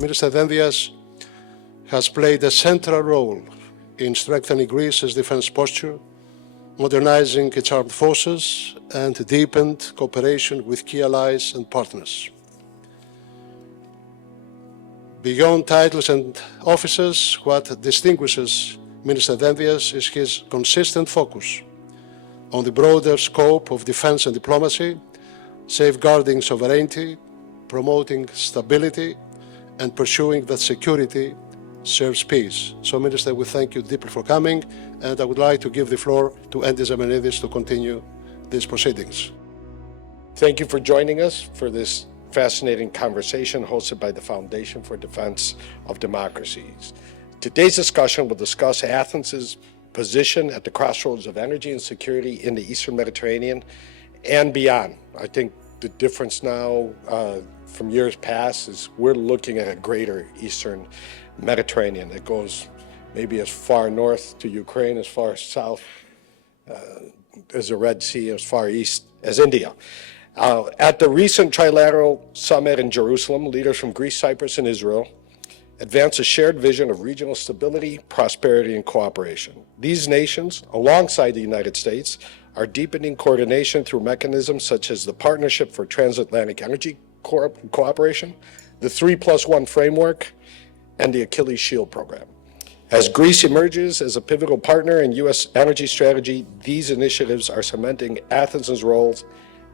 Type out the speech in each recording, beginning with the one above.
Minister Dendias has played a central role in strengthening Greece's defense posture, modernizing its armed forces, and deepened cooperation with key allies and partners. Beyond titles and offices, what distinguishes Minister Dendias is his consistent focus on the broader scope of defense and diplomacy, safeguarding sovereignty, promoting stability, and pursuing that security serves peace. So, Minister, we thank you deeply for coming, and I would like to give the floor to Endis Amenidis to continue these proceedings. Thank you for joining us for this fascinating conversation hosted by the Foundation for Defense of Democracies. Today's discussion will discuss Athens' position at the crossroads of energy and security in the Eastern Mediterranean and beyond. I think the difference now from years past is we're looking at a greater Eastern Mediterranean that goes maybe as far north to Ukraine, as far south as the Red Sea, as far east as India. At the recent trilateral summit in Jerusalem, leaders from Greece, Cyprus, and Israel advanced a shared vision of regional stability, prosperity, and cooperation. These nations, alongside the United States, are deepening coordination through mechanisms such as the Partnership for Transatlantic Energy Cooperation, the 3+1 Framework, and the Achilles Shield Program. As Greece emerges as a pivotal partner in U.S. energy strategy, these initiatives are cementing Athens' roles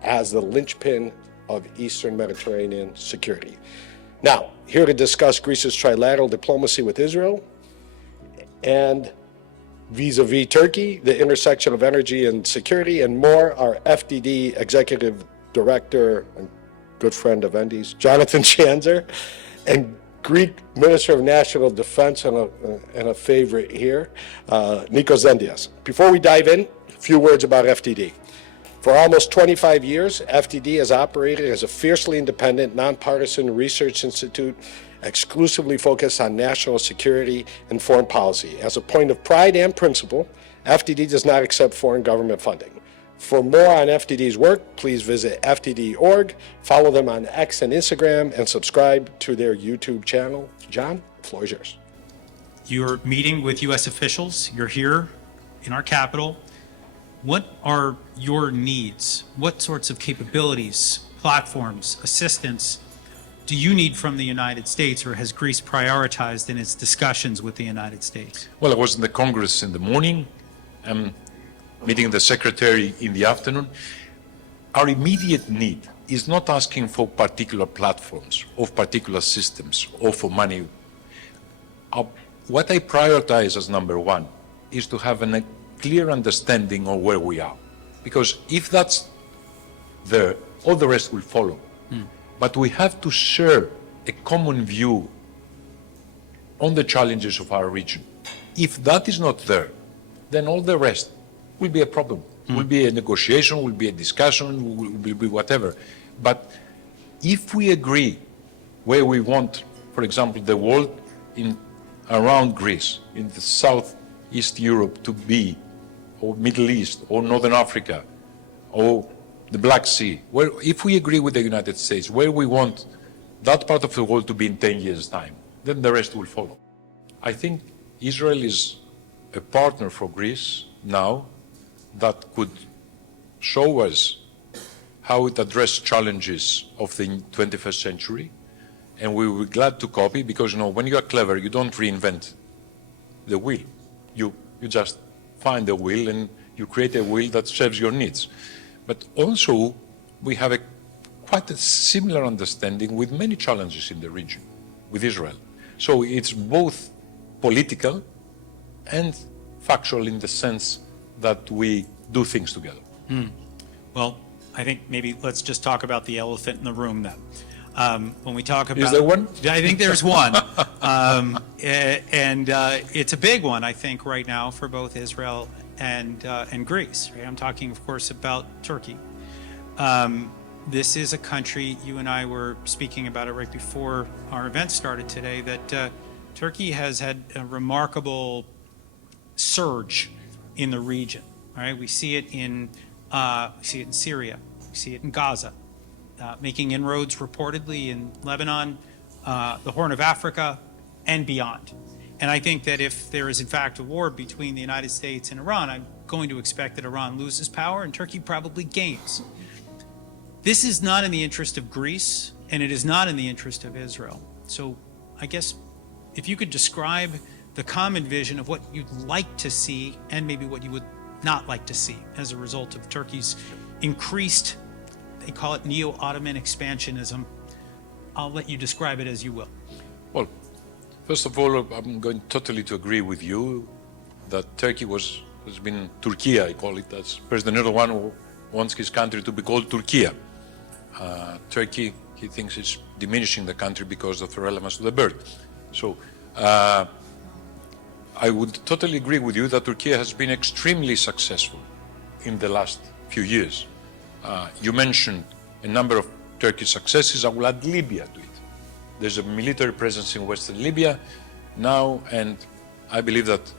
as the linchpin of Eastern Mediterranean security. Now, here to discuss Greece's trilateral diplomacy with Israel and vis-a-vis Turkey, the intersection of energy and security, and more, our FDD Executive Director and good friend of Endis, Jonathan Chanzer, and Greek Minister of National Defense and a favorite here, Nikos Dendias. Before we dive in, a few words about FDD. For almost 25 years, FDD has operated as a fiercely independent, nonpartisan research institute exclusively focused on national security and foreign policy. As a point of pride and principle, FDD does not accept foreign government funding. For more on FDD's work, please visit FDD.org, follow them on X and Instagram, and subscribe to their YouTube channel. John, the floor is yours. You're meeting with U.S. officials. You're here in our capital. What are your needs? What sorts of capabilities, platforms, assistance do you need from the United States, or has Greece prioritized in its discussions with the United States? Well, I was in the Congress in the morning, meeting the Secretary in the afternoon. Our immediate need is not asking for particular platforms, or particular systems, or for money. What I prioritize as number one is to have a clear understanding of where we are. Because if that's there, all the rest will follow. But we have to share a common view on the challenges of our region. If that is not there, then all the rest will be a problem. Will be a negotiation, will be a discussion, will be whatever. But if we agree where we want, for example, the world around Greece, in the Southeast Europe to be, or Middle East, or Northern Africa, or the Black Sea, where if we agree with the United States where we want that part of the world to be in 10 years' time, then the rest will follow. I think Israel is a partner for Greece now that could show us how it addressed challenges of the 21st century, and we will be glad to copy, because when you are clever, you don't reinvent the wheel. You just find a wheel and you create a wheel that serves your needs. But also, we have quite a similar understanding with many challenges in the region, with Israel. So it's both political and factual in the sense that we do things together. Well, I think maybe let's just talk about the elephant in the room then. When we talk about... Is there one? I think there's one. And it's a big one, I think, right now for both Israel and Greece. Right? I'm talking, of course, about Turkey. This is a country, you and I were speaking about it right before our event started today, that Turkey has had a remarkable surge in the region. Right? We see it in Syria, we see it in Gaza, making inroads reportedly in Lebanon, the Horn of Africa, and beyond. And I think that if there is in fact a war between the United States and Iran, I'm going to expect that Iran loses power and Turkey probably gains. This is not in the interest of Greece, and it is not in the interest of Israel. So I guess if you could describe the common vision of what you'd like to see and maybe what you would not like to see as a result of Turkey's increased, they call it neo-Ottoman expansionism. I'll let you describe it as you will. Well, first of all, I'm going totally to agree with you that Turkey has been Turkey, I call it, as President Erdogan wants his country to be called Turkey. Turkey, he thinks it's diminishing the country because of the relevance to the bird. So I would totally agree with you that Turkey has been extremely successful in the last few years. You mentioned a number of Turkish successes. I will add Libya to it. There's a military presence in Western Libya now, and I believe that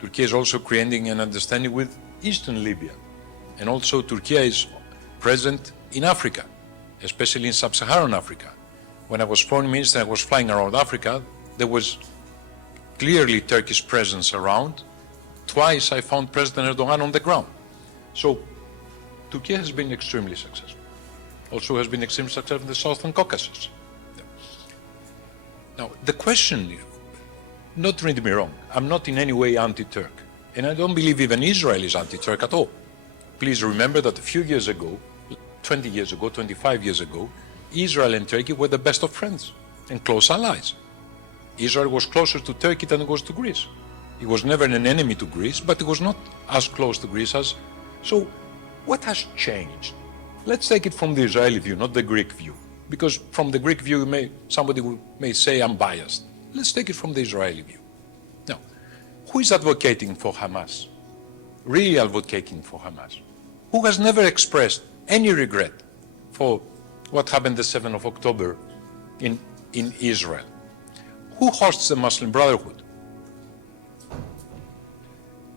Turkey is also creating an understanding with Eastern Libya. And also Turkey is present in Africa, especially in Sub-Saharan Africa. When I was foreign minister, I was flying around Africa, there was clearly Turkish presence around. Twice I found President Erdogan on the ground. So Turkey has been extremely successful. Also has been extremely successful in the Southern Caucasus. Now, the question, not read me wrong, I'm not in any way anti-Turk, and I don't believe even Israel is anti-Turk at all. Please remember that a few years ago, 20 years ago, 25 years ago, Israel and Turkey were the best of friends and close allies. Israel was closer to Turkey than it was to Greece. It was never an enemy to Greece, but it was not as close to Greece as... So, what has changed? Let's take it from the Israeli view, not the Greek view. Because from the Greek view, somebody may say I'm biased. Let's take it from the Israeli view. Now, who is advocating for Hamas? Really advocating for Hamas? Who has never expressed any regret for what happened the 7th of October in Israel? Who hosts the Muslim Brotherhood?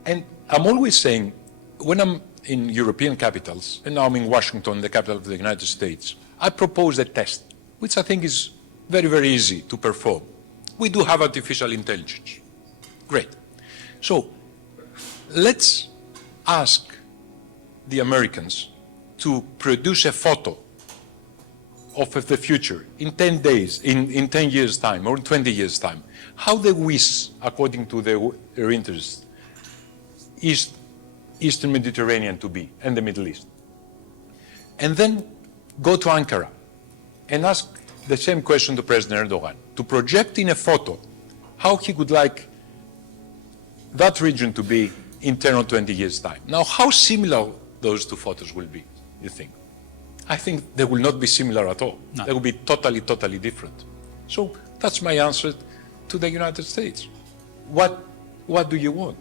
And I'm always saying, when I'm in European capitals, and now I'm in Washington, the capital of the United States, I propose a test, which I think is very, very easy to perform. We do have artificial intelligence. Great. So let's ask the Americans to produce a photo of the future in 10 days, in 10 years' time, or in 20 years' time. How they wish, according to their interests, Eastern Mediterranean to be, and the Middle East. And then go to Ankara and ask the same question to President Erdogan, to project in a photo how he would like that region to be in 10 or 20 years' time. Now, how similar those two photos will be, you think? I think they will not be similar at all. No. They will be totally, totally different. So that's my answer to the United States. What do you want?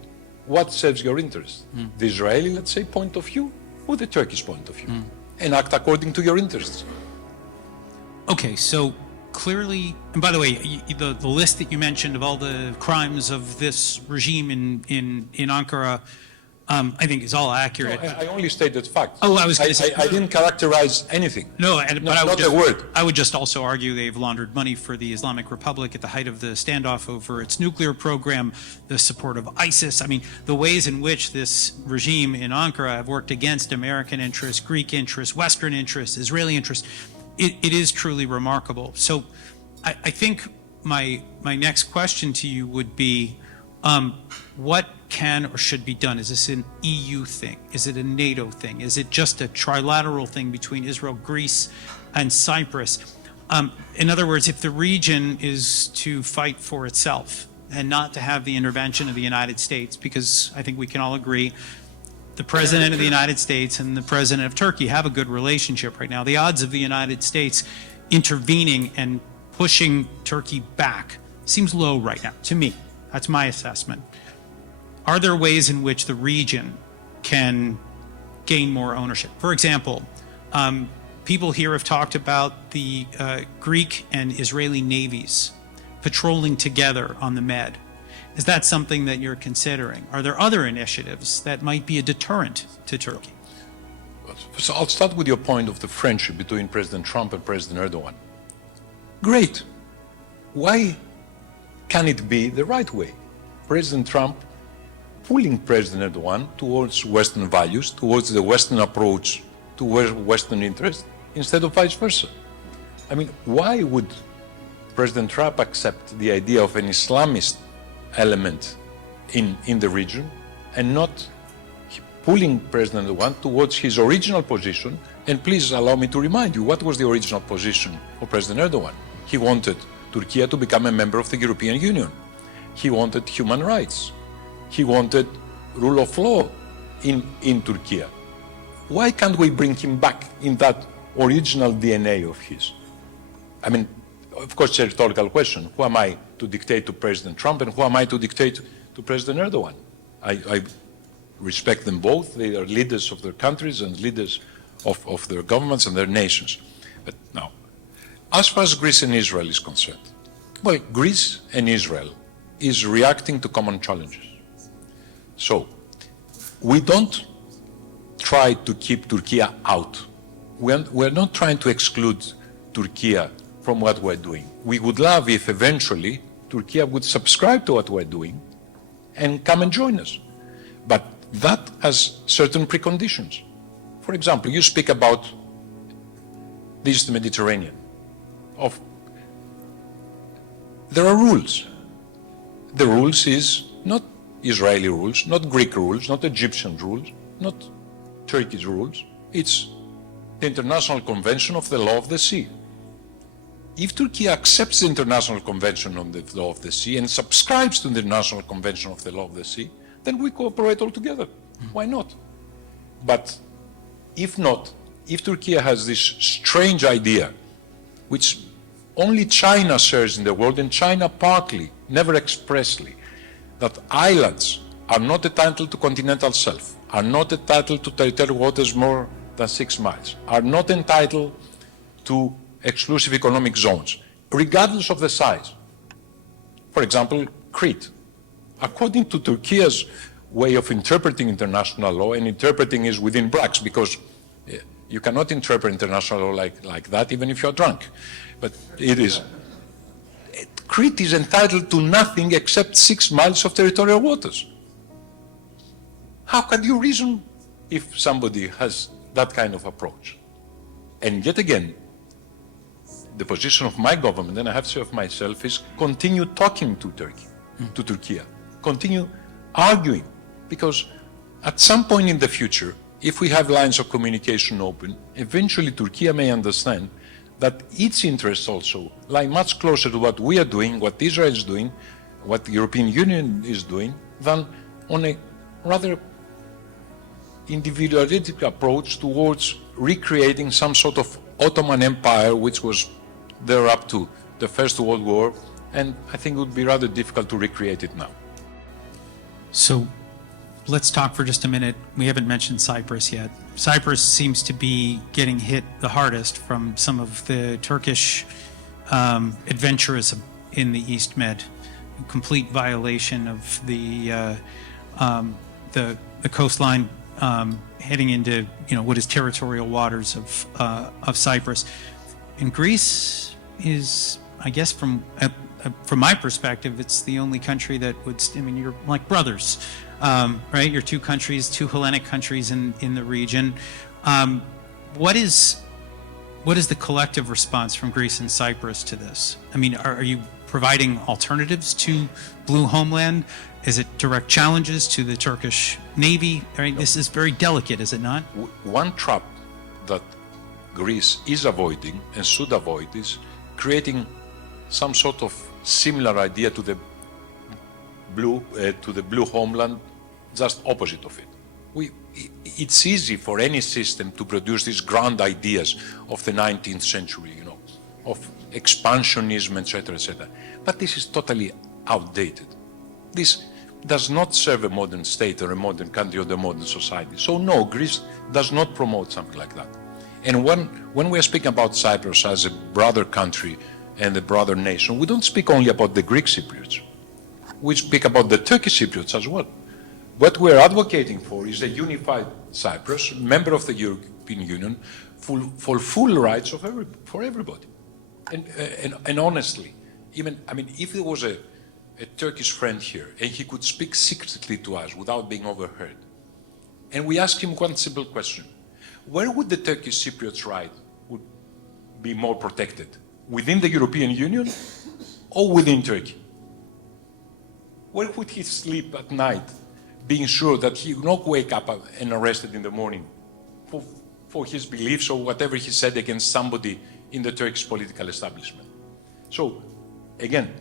What serves your interest? The Israeli, let's say, point of view, or the Turkish point of view? And act according to your interests. Okay, so clearly, and by the way, the list that you mentioned of all the crimes of this regime in Ankara, I think is all accurate. No, I only stated facts. Oh, I was going to say... I didn't characterize anything. No, but not a word. I would just also argue they've laundered money for the Islamic Republic at the height of the standoff over its nuclear program, the support of ISIS. I mean, the ways in which this regime in Ankara have worked against American interests, Greek interests, Western interests, Israeli interests, it is truly remarkable. So I think my next question to you would be, what can or should be done? Is this an EU thing? Is it a NATO thing? Is it just a trilateral thing between Israel, Greece, and Cyprus? In other words, if the region is to fight for itself and not to have the intervention of the United States, because I think we can all agree the President of the United States and the President of Turkey have a good relationship right now. The odds of the United States intervening and pushing Turkey back seems low right now, to me. That's my assessment. Are there ways in which the region can gain more ownership? For example, people here have talked about the Greek and Israeli navies patrolling together on the Med. Is that something that you're considering? Are there other initiatives that might be a deterrent to Turkey? So I'll start with your point of the friendship between President Trump and President Erdogan. Great. why can it be the right way? President Trump pulling President Erdogan towards Western values, towards the Western approach to Western interests, instead of vice versa. I mean, why would President Trump accept the idea of an Islamist element in the region and not pulling President Erdogan towards his original position? And please allow me to remind you, what was the original position of President Erdogan? He wanted Turkey to become a member of the European Union. He wanted human rights. He wanted rule of law in Turkey. Why can't we bring him back in that original DNA of his? I mean, of course, it's a rhetorical question. Who am I to dictate to President Trump, and who am I to dictate to President Erdogan? I respect them both. They are leaders of their countries and leaders of their governments and their nations. But now, as far as Greece and Israel is concerned, well, Greece and Israel is reacting to common challenges. So, we don't try to keep Turkey out. We're not trying to exclude Turkey from what we're doing. We would love if eventually Turkey would subscribe to what we're doing and come and join us. But that has certain preconditions. For example, you speak about the East Mediterranean. There are rules. The rules is not Israeli rules, not Greek rules, not Egyptian rules, not Turkish rules. It's the International Convention of the Law of the Sea. If Turkey accepts the International Convention on the Law of the Sea and subscribes to the International Convention of the Law of the Sea, then we cooperate all together. Why not? But if not, if Turkey has this strange idea, which only China shares in the world, and China partly, never expressly, that islands are not entitled to continental shelf, are not entitled to territorial waters more than 6 miles, are not entitled to exclusive economic zones, regardless of the size. For example, Crete. According to Turkey's way of interpreting international law, and interpreting is within brackets, because you cannot interpret international law like that, even if you're drunk. But it is. Crete is entitled to nothing except 6 miles of territorial waters. How can you reason if somebody has that kind of approach? And yet again, the position of my government, and I have to say of myself, is continue talking to Turkey, continue arguing, because at some point in the future, if we have lines of communication open, eventually Turkey may understand that its interests also lie much closer to what we are doing, what Israel is doing, what the European Union is doing, than on a rather individualistic approach towards recreating some sort of Ottoman Empire, which was there up to the First World War, and I think it would be rather difficult to recreate it now. So let's talk for just a minute. We haven't mentioned Cyprus yet. Cyprus seems to be getting hit the hardest from some of the Turkish adventurism in the East Med. A complete violation of the coastline heading into what is territorial waters of Cyprus. And Greece is, I guess, from my perspective, it's the only country that would. I mean, you're like brothers. Right? You're two countries, two Hellenic countries in the region. What is the collective response from Greece and Cyprus to this? I mean, are you providing alternatives to Blue Homeland? Is it direct challenges to the Turkish Navy? I mean, this is very delicate, is it not? One trap that Greece is avoiding and should avoid is creating some sort of similar idea to the Blue Homeland, just opposite of it. It's easy for any system to produce these grand ideas of the 19th century, of expansionism, etc., etc. But this is totally outdated. This does not serve a modern state or a modern country or the modern society. So no, Greece does not promote something like that. And when we are speaking about Cyprus as a brother country and a brother nation, we don't speak only about the Greek Cypriots. We speak about the Turkish Cypriots as well. What we're advocating for is a unified Cyprus, member of the European Union, for full rights for everybody. And honestly, Even, I mean, if there was a Turkish friend here and he could speak secretly to us without being overheard, and we ask him one simple question, where would the Turkish Cypriots right would be more protected? Within the European Union or within Turkey? Where would he sleep at night, being sure that he would not wake up and arrested in the morning for his beliefs or whatever he said against somebody in the Turkish political establishment? So, again,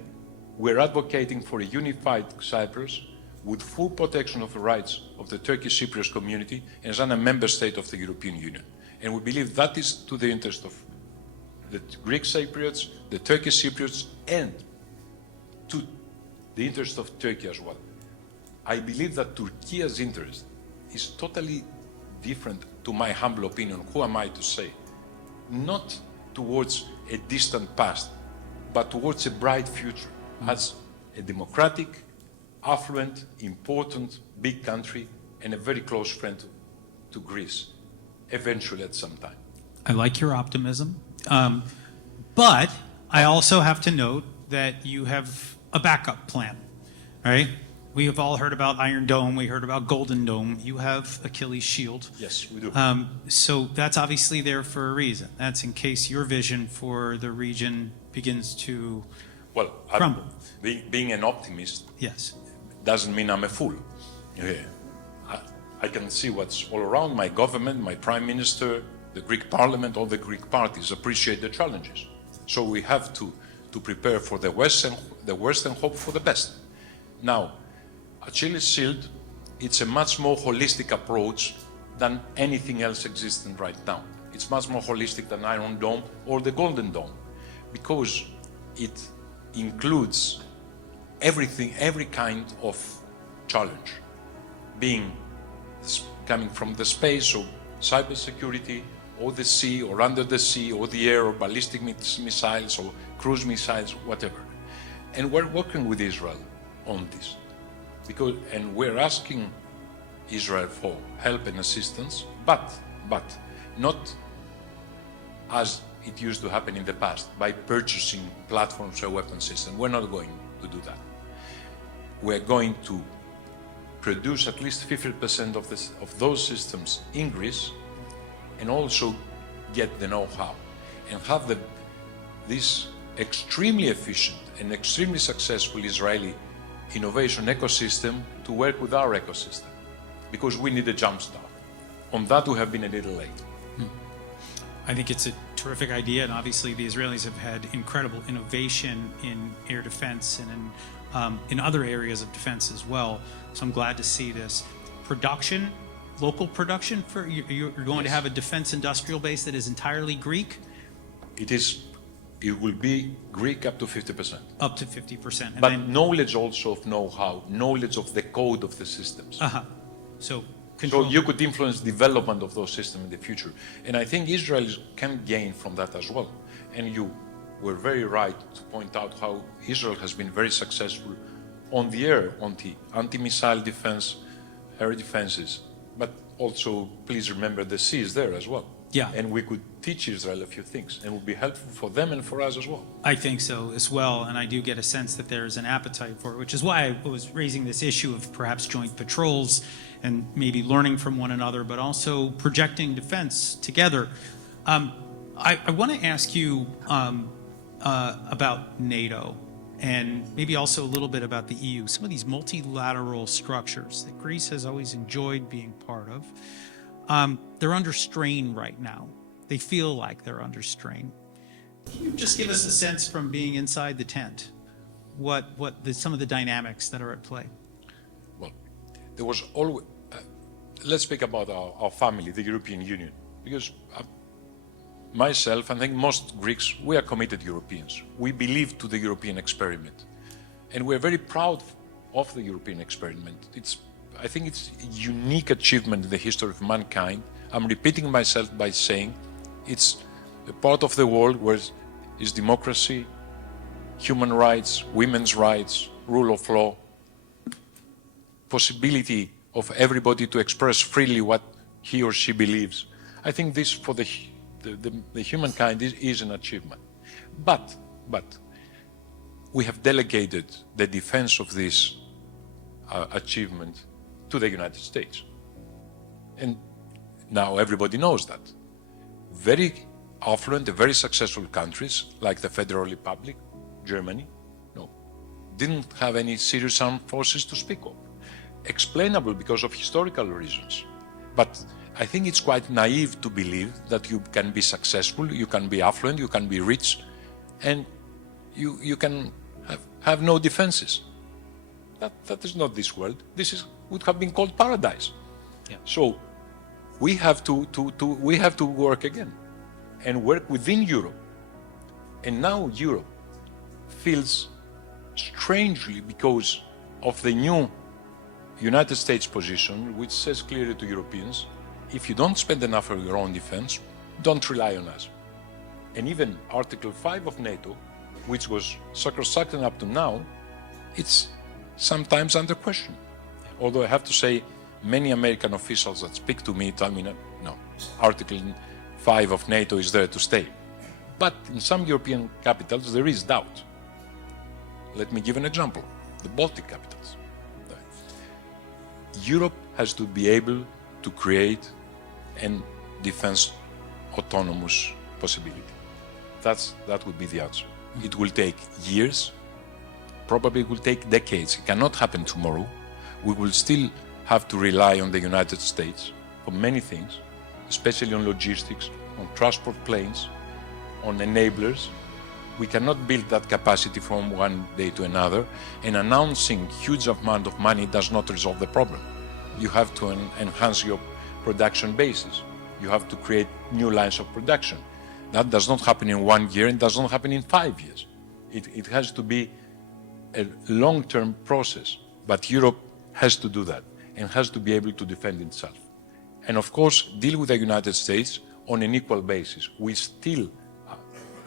we're advocating for a unified Cyprus with full protection of the rights of the Turkish Cypriot community as a member state of the European Union. And we believe that is to the interest of the Greek Cypriots, the Turkish Cypriots, and to the interest of Turkey as well. I believe that Turkey's interest is totally different, to my humble opinion. Who am I to say? Not towards a distant past, but towards a bright future as a democratic, affluent, important, big country and a very close friend to Greece, eventually at some time. I like your optimism, but I also have to note that you have a backup plan, right? We have all heard about Iron Dome. We heard about Golden Dome. You have Achilles' shield. Yes, we do. So that's obviously there for a reason. That's in case your vision for the region begins to crumble. Being an optimist Yes. doesn't mean I'm a fool. I can see what's all around. My government, my prime minister, the Greek parliament, all the Greek parties appreciate the challenges. So we have to prepare for the worst and hope for the best. Now, Achilles' shield, it's a much more holistic approach than anything else existing right now. It's much more holistic than Iron Dome or the Golden Dome, because it includes everything, every kind of challenge, coming from the space or cybersecurity, or the sea, or under the sea, or the air, or ballistic missiles, or cruise missiles, whatever. And we're working with Israel on this, and we're asking Israel for help and assistance, but not as it used to happen in the past, by purchasing platforms or weapon systems. We're not going to do that. We're going to produce at least 50% of those systems in Greece, and also get the know-how, and have this extremely efficient and extremely successful Israeli innovation ecosystem to work with our ecosystem, because we need a jump start. On that, we have been a little late. I think it's a terrific idea, and obviously the Israelis have had incredible innovation in air defense and in other areas of defense as well. So I'm glad to see this. Production, local production, you're going to have a defense industrial base that is entirely Greek? It will be Greek up to 50%. Up to 50%. But knowledge also of know-how, knowledge of the code of the systems. So you could influence development of those systems in the future. And I think Israel can gain from that as well. And you were very right to point out how Israel has been very successful on the air, on the anti-missile defense, air defenses. But also, please remember, the sea is there as well. Yeah. And we could teach Israel a few things, and it would be helpful for them and for us as well. I think so as well, and I do get a sense that there's an appetite for it, which is why I was raising this issue of perhaps joint patrols and maybe learning from one another, but also projecting defense together. I want to ask you about NATO, and maybe also a little bit about the EU. Some of these multilateral structures that Greece has always enjoyed being part of, they're under strain right now. They feel like they're under strain. Can you just give us a sense from being inside the tent, some of the dynamics that are at play? Well, there was always, let's speak about our family, the European Union, because myself, and I think most Greeks, we are committed Europeans. We believe to the European experiment, and we're very proud of the European experiment. I think it's a unique achievement in the history of mankind. I'm repeating myself by saying it's a part of the world where is democracy, human rights, women's rights, rule of law, possibility of everybody to express freely what he or she believes. I think this for the humankind is an achievement. But we have delegated the defense of this achievement to the United States. And now everybody knows that. Very affluent and very successful countries like the Federal Republic, Germany, didn't have any serious armed forces to speak of. Explainable because of historical reasons. But I think it's quite naive to believe that you can be successful, you can be affluent, you can be rich, and you can have no defenses. That is not this world. This would have been called paradise. Yeah. So we have to work again and work within Europe. And now Europe feels strangely, because of the new United States position, which says clearly to Europeans, if you don't spend enough for your own defense, don't rely on us. And even Article 5 of NATO, which was sacrosanct up to now, it's sometimes under question. Although I have to say, many American officials that speak to me tell me, no, Article 5 of NATO is there to stay. But in some European capitals, there is doubt. Let me give an example, the Baltic capitals. Europe has to be able to create a defense autonomous possibility. That would be the answer. It will take years, probably it will take decades. It cannot happen tomorrow. We will still have to rely on the United States for many things, especially on logistics, on transport planes, on enablers. We cannot build that capacity from one day to another, and announcing huge amount of money does not resolve the problem. You have to enhance your production bases. You have to create new lines of production. That does not happen in 1 year and does not happen in 5 years. It has to be a long-term process, but Europe has to do that and has to be able to defend itself. And of course, deal with the United States on an equal basis. We still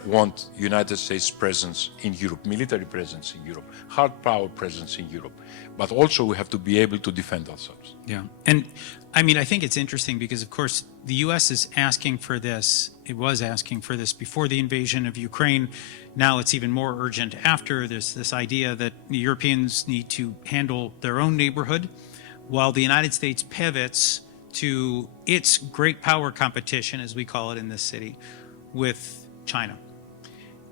want United States presence in Europe, military presence in Europe, hard power presence in Europe, but also we have to be able to defend ourselves. Yeah. And I mean, I think it's interesting because, of course, the U.S. is asking for this. It was asking for this before the invasion of Ukraine. Now it's even more urgent after. There's this idea that the Europeans need to handle their own neighborhood while the United States pivots to its great power competition, as we call it in this city, with China.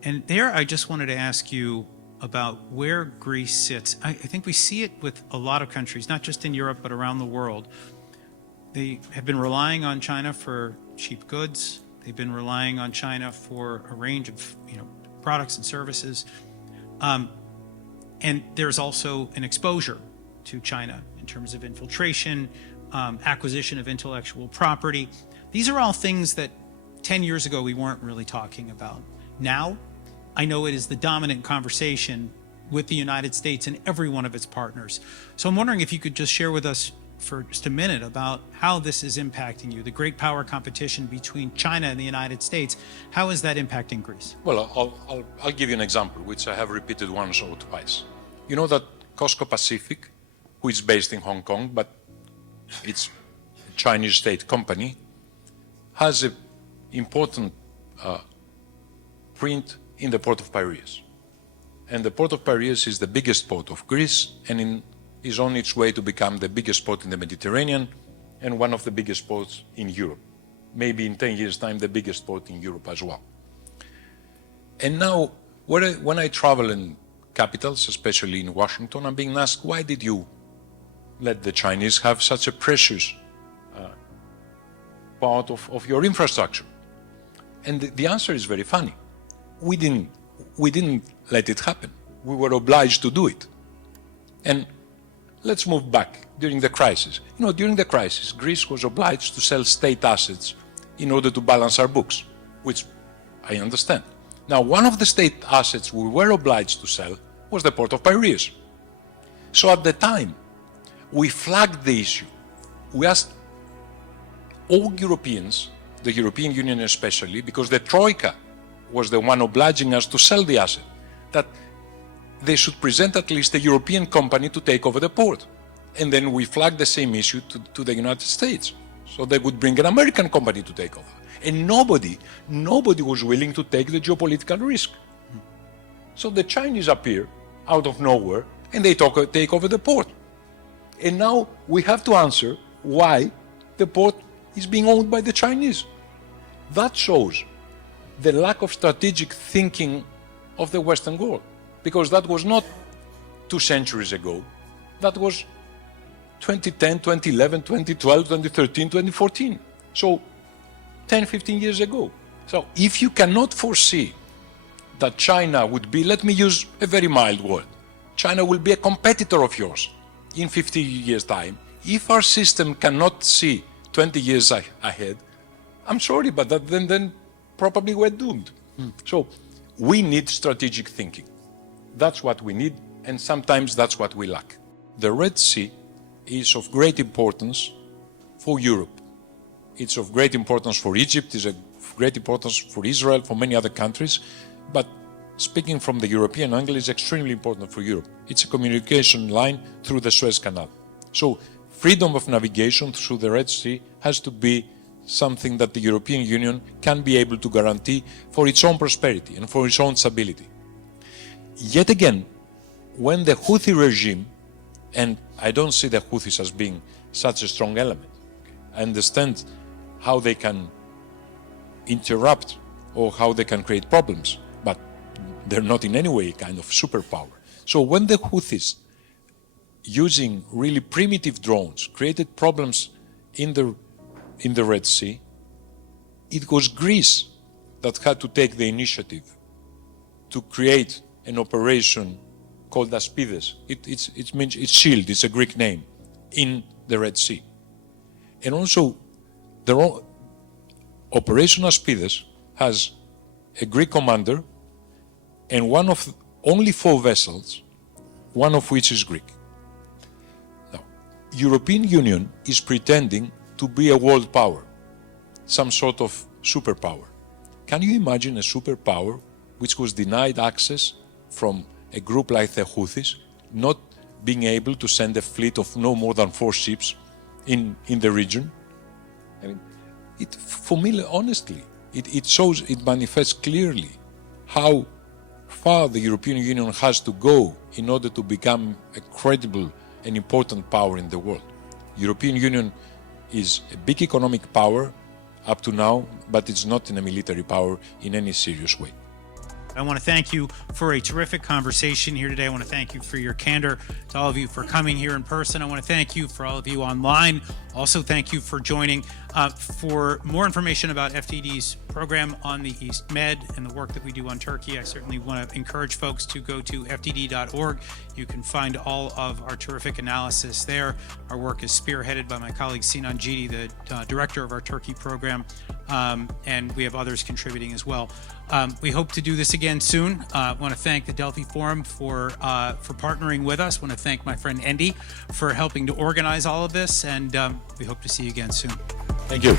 And there, I just wanted to ask you about where Greece sits. I think we see it with a lot of countries, not just in Europe, but around the world. They have been relying on China for cheap goods. They've been relying on China for a range of, products and services. And there's also an exposure to China in terms of infiltration, acquisition of intellectual property. These are all things that 10 years ago we weren't really talking about. Now, I know it is the dominant conversation with the United States and every one of its partners. So I'm wondering if you could just share with us for just a minute about how this is impacting you, the great power competition between China and the United States. How is that impacting Greece? Well, I'll give you an example, which I have repeated once or twice. You know that Costco Pacific, who is based in Hong Kong, but it's a Chinese state company, has an important print in the port of Piraeus. And the port of Piraeus is the biggest port of Greece and is on its way to become the biggest port in the Mediterranean and one of the biggest ports in Europe. Maybe in 10 years' time, the biggest port in Europe as well. And now, when I travel in capitals, especially in Washington, I'm being asked, why did you let the Chinese have such a precious part of your infrastructure? And the answer is very funny. We didn't let it happen. We were obliged to do it. And let's move back during the crisis. During the crisis, Greece was obliged to sell state assets in order to balance our books, which I understand. Now, one of the state assets we were obliged to sell was the port of Piraeus. So at the time, we flagged the issue. We asked all Europeans, the European Union especially, because the Troika was the one obliging us to sell the asset, that they should present at least a European company to take over the port. And then we flagged the same issue to the United States. So they would bring an American company to take over. And nobody was willing to take the geopolitical risk. So the Chinese appear out of nowhere and they take over the port. And now we have to answer why the port is being owned by the Chinese. That shows the lack of strategic thinking of the Western world, because that was not 2 centuries ago. That was 2010, 2011, 2012, 2013, 2014. So 10, 15 years ago. So if you cannot foresee that China would be, let me use a very mild word, China will be a competitor of yours in 50 years' time. If our system cannot see 20 years ahead, I'm sorry, but then probably we're doomed. So we need strategic thinking. That's what we need, and sometimes that's what we lack. The Red Sea is of great importance for Europe. It's of great importance for Egypt, it's of great importance for Israel, for many other countries, but speaking from the European angle, it's extremely important for Europe. It's a communication line through the Suez Canal. So freedom of navigation through the Red Sea has to be something that the European Union can be able to guarantee for its own prosperity and for its own stability. Yet again, when the Houthi regime, and I don't see the Houthis as being such a strong element, I understand how they can interrupt or how they can create problems, but they're not in any way a kind of superpower. So when the Houthis, using really primitive drones, created problems in the Red Sea, it was Greece that had to take the initiative to create an operation called Aspides. It means it's shield, it's a Greek name, in the Red Sea. And also, the Operation Aspides has a Greek commander and one of only 4 vessels, one of which is Greek. Now, European Union is pretending to be a world power, some sort of superpower. Can you imagine a superpower which was denied access from a group like the Houthis, not being able to send a fleet of no more than 4 ships in the region? I mean, for me, honestly, it shows, it manifests clearly how far the European Union has to go in order to become a credible and important power in the world. European Union is a big economic power up to now, but it's not in a military power in any serious way. I want to thank you for a terrific conversation here today. I want to thank you for your candor, to all of you for coming here in person. I want to thank you for all of you online. Also, thank you for joining. For more information about FDD's program on the East Med and the work that we do on Turkey, I certainly want to encourage folks to go to fdd.org. You can find all of our terrific analysis there. Our work is spearheaded by my colleague Sinan Gidi, the director of our Turkey program, and we have others contributing as well. We hope to do this again soon. I want to thank the Delphi Forum for partnering with us. I want to thank my friend Andy for helping to organize all of this, and we hope to see you again soon. Thank you.